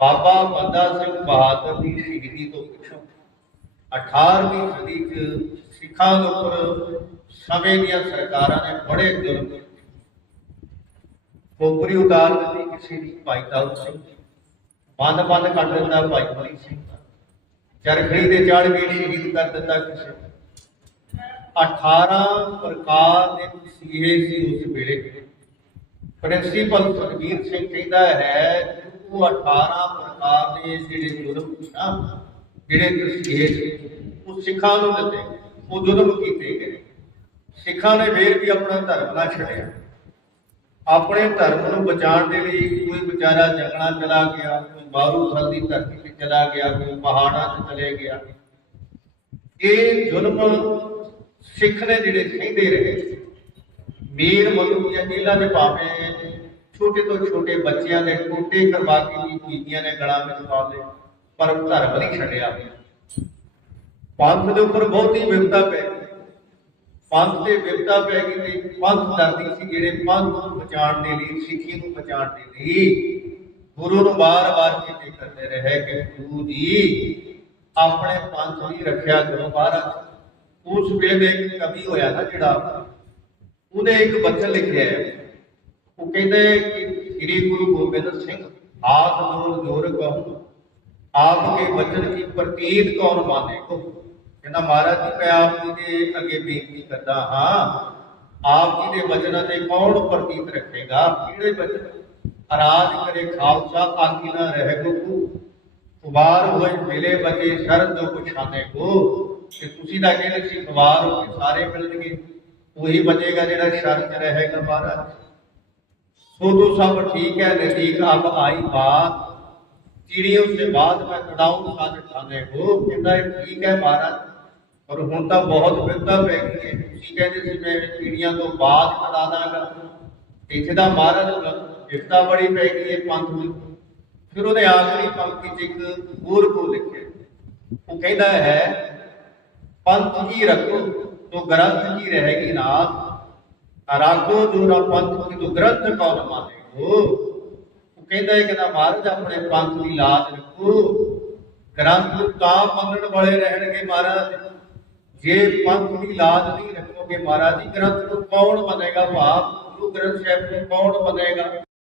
ਬਾਬਾ ਬੰਦਾ ਸਿੰਘ ਬਹਾਦਰ ਦੀ ਸ਼ਹੀਦੀ ਤੋਂ ਪਿੱਛੋਂ 18ਵੀਂ ਸਦੀ ਚ ਸਿੱਖਾਂ ਦੇ ਉੱਪਰ ਸਮੇਂ ਦੀਆਂ ਸਰਕਾਰਾਂ ਨੇ ਬੜੇ ਜ਼ੁਲਮ ਕੀਤੇ। ਕੋਪਰੀ ਉਤਾਰ ਦਿੱਤੀ ਕਿਸੇ ਦੀ, ਭਾਈ ਤਾਰੂ ਸਿੰਘ ਬੰਦ ਬੰਦ ਕੱਢ ਦਿੰਦਾ ਭਾਈ ਮਨੀ ਸਿੰਘ ਦਾ। ਚਰਖੜੀ ਤੇ ਚੜ੍ਹ ਕੇ ਸ਼ਹੀਦ ਕਰ ਦਿੱਤਾ ਕਿਸੇ ਨੂੰ। 18 ਪ੍ਰਕਾਰ ਦੇ ਮਸੀਹੇ ਸੀ ਉਸ ਵੇਲੇ। ਪ੍ਰਿੰਸੀਪਲ ਸੁਖਬੀਰ ਸਿੰਘ ਕਹਿੰਦਾ ਹੈ ਉਹ 18 ਪ੍ਰਕਾਰ ਦੇ ਜਿਹੜੇ ਜ਼ੁਲਮ ਨਾ, ਜਿਹੜੇ ਤਸੀਹੇ ਉਹ ਸਿੱਖਾਂ ਨੂੰ ਦਿੱਤੇ, ਉਹ ਜ਼ੁਲਮ ਕੀਤੇ ਗਏ। ਸਿੱਖਾਂ ਨੇ ਫੇਰ ਵੀ ਆਪਣਾ ਧਰਮ ਨਾ ਛੱਡਿਆ। ਆਪਣੇ ਧਰਮ ਨੂੰ ਬਚਾਉਣ ਦੇ ਲਈ ਕੋਈ ਵਿਚਾਰਾ ਜੰਗਲਾਂ ਚਲਾ ਗਿਆ, ਕੋਈ ਬਾਰੂ ਥਲ ਦੀ ਧਰਤੀ ਤੇ ਚਲਾ ਗਿਆ, ਕੋਈ ਪਹਾੜਾਂ 'ਚ ਚਲੇ ਗਿਆ। ਇਹ ਜ਼ੁਲਮ ਸਿੱਖ ਨੇ ਜਿਹੜੇ ਸਹਿੰਦੇ ਰਹੇ। ਮੀਰ ਮਲੂ ਦੀਆਂ ਜੇਲ੍ਹਾਂ ਦੇ ਭਾਵੇਂ ਛੋਟੇ ਤੋਂ ਛੋਟੇ ਬੱਚਿਆਂ ਦੇ ਟੋਟੇ ਕਰਵਾ ਕੇ ਵੀ ਬੀਬੀਆਂ ਨੇ ਗਲਾਂ ਵਿੱਚ ਪਾ ਲਏ ਪਰ ਧਰਮ ਨਹੀਂ ਛੱਡਿਆ। ਪੰਥ ਦੇ ਉੱਪਰ ਬਹੁਤੀ ਵਿਪਤਾ ਪੈ ਗਈ। ਪੰਥ ਤੇ ਵਿਪਤਾ ਪੈ ਗਈ ਤੇ ਪੰਥ ਡਰਦੀ ਸੀ, ਜਿਹੜੇ ਪੰਥ ਨੂੰ ਬਚਾਉਣ ਦੇ ਲਈ, ਸਿੱਖੀ ਨੂੰ ਬਚਾਉਣ ਦੇ ਲਈ ਗੁਰੂ ਨੂੰ ਬਾਰ-ਬਾਰ ਚੇਤੇ ਕਰਦੇ ਰਹੇ ਕਿ ਗੁਰੂ ਜੀ, ਆਪਣੇ ਪੰਥ ਦੀ ਰੱਖਿਆ ਕਰੋ ਬਾਹਰ ਉਸ ਵੇਲੇ ਇੱਕ ਕਵੀ ਹੋਇਆ ਨਾ ਜਿਹੜਾ, ਉਹਨੇ ਇੱਕ ਬਚਨ ਲਿਖਿਆ ਹੈ। ਉਹ ਕਹਿੰਦੇ ਕਿ ਸ੍ਰੀ ਗੁਰੂ ਗੋਬਿੰਦ ਸਿੰਘ ਆਪ ਜੋਰ ਜੋਰ ਕਹੂੰ ਆਪ ਕੇ ਬਚਨ ਕੀ ਪ੍ਰਤੀਤ ਕੌਣ ਮਾਨੇ ਕੋ? ਕਹਿੰਦਾ ਮਹਾਰਾਜ ਜੀ, ਮੈਂ ਆਪ ਜੀ ਦੇ ਅੱਗੇ ਬੇਨਤੀ ਕਰਦਾ ਹਾਂ, ਆਪ ਜੀ ਦੇ ਬਚਨਾਂ ਤੇ ਕੌਣ ਪ੍ਰਤੀਤ ਰੱਖੇਗਾ? ਕਿਹੜੇ ਬਚਨ? ਅਰਾਜ ਕਰੇ ਖਾਲਸਾ ਆਕੀ ਨਾ ਰਹਿ ਗੁਰੂ ਕੁਵਾਰ ਹੋਏ ਮਿਲੇ ਬਚੇ, ਸ਼ਰਨ ਜੋ ਪਛਾਨੇ ਕੋ। ਕਿ ਤੁਸੀਂ ਤਾਂ ਕਹਿੰਦੇ ਸੀ ਕੁਵਾਰ ਹੋ ਕੇ ਸਾਰੇ ਮਿਲਣਗੇ। ਉਹੀ ਬਚੇਗਾ ਜਿਹੜਾ ਸ਼ਰਨ ਚ ਰਹੇਗਾ ਮਹਾਰਾਜ। सो तो सब ठीक है नजदीक अब आई बात चिड़ियों से बाद में कड़ाऊ साथ खाने को कहता है ठीक है महाराज ਪਰ ਹੁਣ ਤਾਂ ਬਹੁਤ ਵਿਪਤਾ ਪੈ ਗਈ ਹੈ ਤੁਸੀਂ ਕਹਿੰਦੇ ਸੀ ਮੈਂ ਚਿੜੀਆਂ ਤੋਂ ਬਾਅਦ ਕਢਾ ਦਾਂਗਾ ਇੱਥੇ ਦਾ ਮਹਾਰਾਜ ਵਿਪਤਾ ਬੜੀ ਪੈ ਗਈ ਹੈ ਪੰਥ ਦੀ ਫਿਰ ਉਹਨੇ ਆਖਰੀ ਪੰਕਤੀ 'ਚ ਇੱਕ ਹੋਰ ਕੋ ਲਿਖਿਆ ਉਹ ਕਹਿੰਦਾ ਹੈ ਪੰਥ ਕੀ ਰੱਖੋ ਤੋ ਗ੍ਰੰਥ ਕੀ ਰਹੇਗੀ ਨਾਥ ਰਾਖੋ ਜੋ ਪੰਥ ਕੀ ਤੋ ਗ੍ਰੰਥ ਕੌਣ ਮਾਨੇਗੋ ਉਹ ਕਹਿੰਦਾ ਹੈ ਕਿ ਮਹਾਰਾਜ ਆਪਣੇ ਪੰਥ ਦੀ ਲਾਜ ਰੱਖੋ। ਗ੍ਰੰਥ ਤਾਂ ਮੰਨਣ ਵਾਲੇ ਰਹਿਣਗੇ ਮਹਾਰਾਜ। ਜੇ ਪੰਥ ਦੀ ਲਾਜ ਨਹੀਂ ਰੱਖੋਗੇ ਮਹਾਰਾਜ ਜੀ ਗ੍ਰੰਥ ਨੂੰ ਕੌਣ ਮੰਨੇਗਾ? ਭਾਵ ਗੁਰੂ ਗ੍ਰੰਥ ਸਾਹਿਬ ਨੂੰ ਕੌਣ ਮੰਨੇਗਾ?